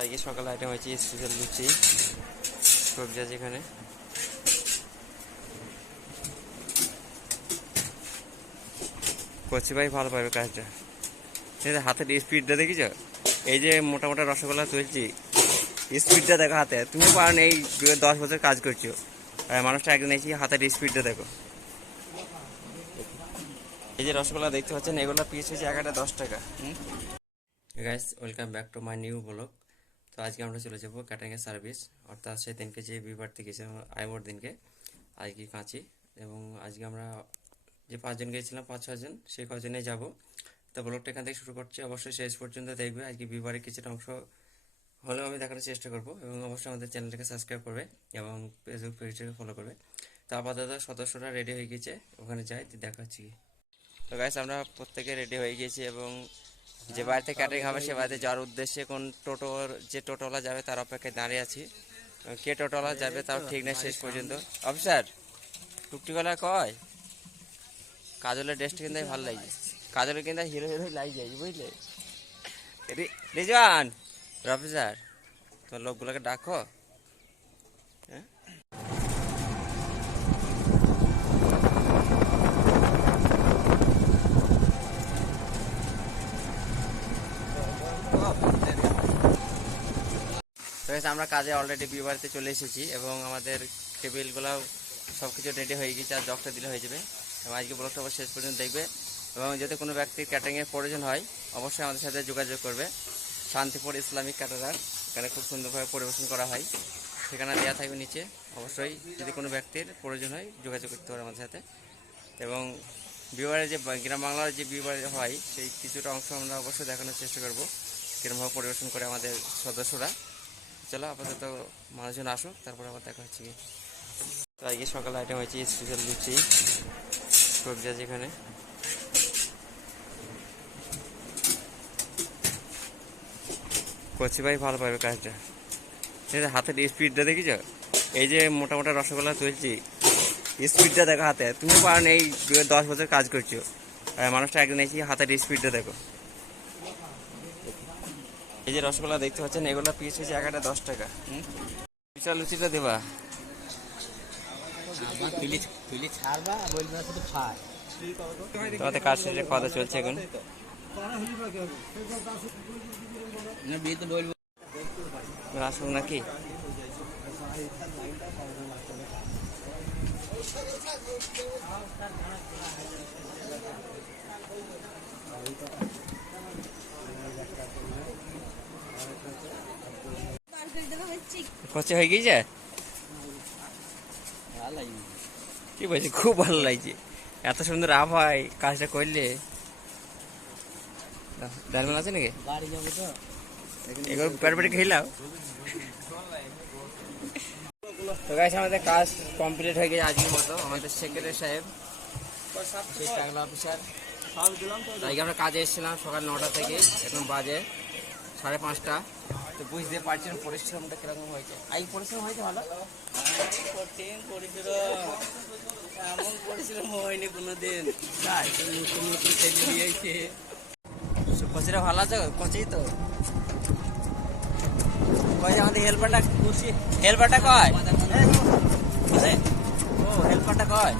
আজকে সকালে আইটেম হয়েছে স্পেশাল লুচি, সবজি আছে এখানে। কচি ভাই ভালো পারবে কাজটা। হাতের স্পিডটা দেখিছ? এই যে মোটা মোটা রসগোল্লা তুলছি স্পিডটা দেখো হাতে। তুমি পারো না এই দশ বছর কাজ করছ। আর মানুষটা একদিন এসে হাতের স্পিডটা দেখো। এই যে রসগোল্লা দেখতে পাচ্ছেন, এগুলো পিস হয়েছে এক দশ টাকা। Guys welcome back to my new blog তো আজকে আমরা চলে যাব ক্যাটারিংয়ের সার্ভিস অর্থাৎ সেদিনকে যে বিবারতে গেছিলাম, আইমোর দিনকে, আজকে কাঁচি। এবং আজকে আমরা যে পাঁচজন গিয়েছিলাম পাঁচ ছজন সেই কজনে যাব। তো ব্লগটা এখান থেকে শুরু করছি। অবশ্যই শেষ পর্যন্ত দেখবে। আজকে বিবারের কিছুটা অংশ হলেও আমি দেখার চেষ্টা করব। এবং অবশ্যই আমাদের চ্যানেলটাকে সাবস্ক্রাইব করবে এবং ফেসবুক পেজটাকে ফলো করবে। তো আপাতত সদস্যরা রেডি হয়ে গেছে। ওখানে যাই, দেখা হচ্ছে তো গাইস আমরা প্রত্যেকে রেডি হয়ে গেছি এবং যে বাড়িতে ক্যাটারিং হবে, সে বাড়িতে যাওয়ার উদ্দেশ্যে কোন টোটোর যে টোটোলা যাবে তার অপেক্ষায় দাঁড়িয়ে আছি। কে টোটোলা যাবে তাও ঠিক নেই শেষ পর্যন্ত। অফিসার টুকটিওয়ালা কয়? কাজলের ড্রেসটা কিন্তু ভালো লাগছে। কাজলের কিন্তু হিরো হিরো লাগছে বুঝলে? রি- রিজওয়ান অফিসার তোমার লোকগুলোকে ডাকো। হ্যাঁ? তো আমরা কাজে অলরেডি বিয়ে বাড়িতে চলে এসেছি এবং আমাদের টেবিলগুলো সব কিছু রেডি হয়ে গেছে আর জগটা দিলে হয়ে যাবে। এবং আজকে ব্লগটা অবশ্যই শেষ পর্যন্ত দেখবে। এবং যদি কোনো ব্যক্তির ক্যাটারিংয়ের প্রয়োজন হয়, অবশ্যই আমাদের সাথে যোগাযোগ করবে। শান্তিপুর ইসলামিক ক্যাটারার এখানে খুব সুন্দরভাবে পরিবেশন করা হয়। ঠিকানা দেওয়া থাকবে নিচে। অবশ্যই যদি কোনো ব্যক্তির প্রয়োজন হয়, যোগাযোগ করতে পারে আমাদের সাথে। এবং বিবাহের যে গ্রাম বাংলার যে বিবাহ হয়, সেই কিছুটা অংশ আমরা অবশ্যই দেখানোর চেষ্টা করব। কীরকমভাবে পরিবেশন করে আমাদের সদস্যরা। চলো আপাতত মানুষজন আসুক, তারপরে আবার দেখা হচ্ছে তো আজকে সকালে আইটেম হয়েছে স্পেশাল লুচি, সবজি আছে এখানে। কচি ভাই ভালো পারবে কাজটা। আছে হাতের স্পিডটা দেখিছ? এই যে মোটা মোটা রসগোল্লা তুলছি স্পিডটা দেখো হাতে। তুমি পারো না এই দশ বছর কাজ করছ। আর মানুষটা একদিন এসে হাতের স্পিডটা দেখো। এই যে রসগোল্লা দেখতে পাচ্ছেন এগুলো পিস হয়েছে এক একটা দশ টাকা। বিশাল লুচিটা দেবা। তোমাদের কার সাথে কথা চলছে এখন। বলব। নাকি? কচে হয়ে গিয়েছে কি বলছি? খুব ভালো লাগছে। এত সুন্দর আবহাওয়ায় কাজটা করলে। ডালমেল আছে নাকি? এগুলো পেট পেটে খেলাও তো গাইস আমাদের কাজ কমপ্লিট হয়ে গেছে আজকের মতো। আমাদের সেক্রেটারি সাহেব সেই টাকলা অফিসার আজকে আমরা কাজে এসেছিলাম সকাল নটা থেকে এখন বাজে সাড়ে পাঁচটা। তো বুঝতে পারছেন পরিশ্রমটা কীরকম হয়েছে? আই পরিশ্রম হয়েছে ভালো? কঠিন পরিশ্রম এমন পরিশ্রম হয়নি কোনোদিন তাই নতুন নতুন ছেলে দিয়েছে কচিরা ভালো আছে? কচি তো কই যে আমাদের হেল্পারটা খুশি। হেল্পারটা কয়? ও হেল্পারটা কয়?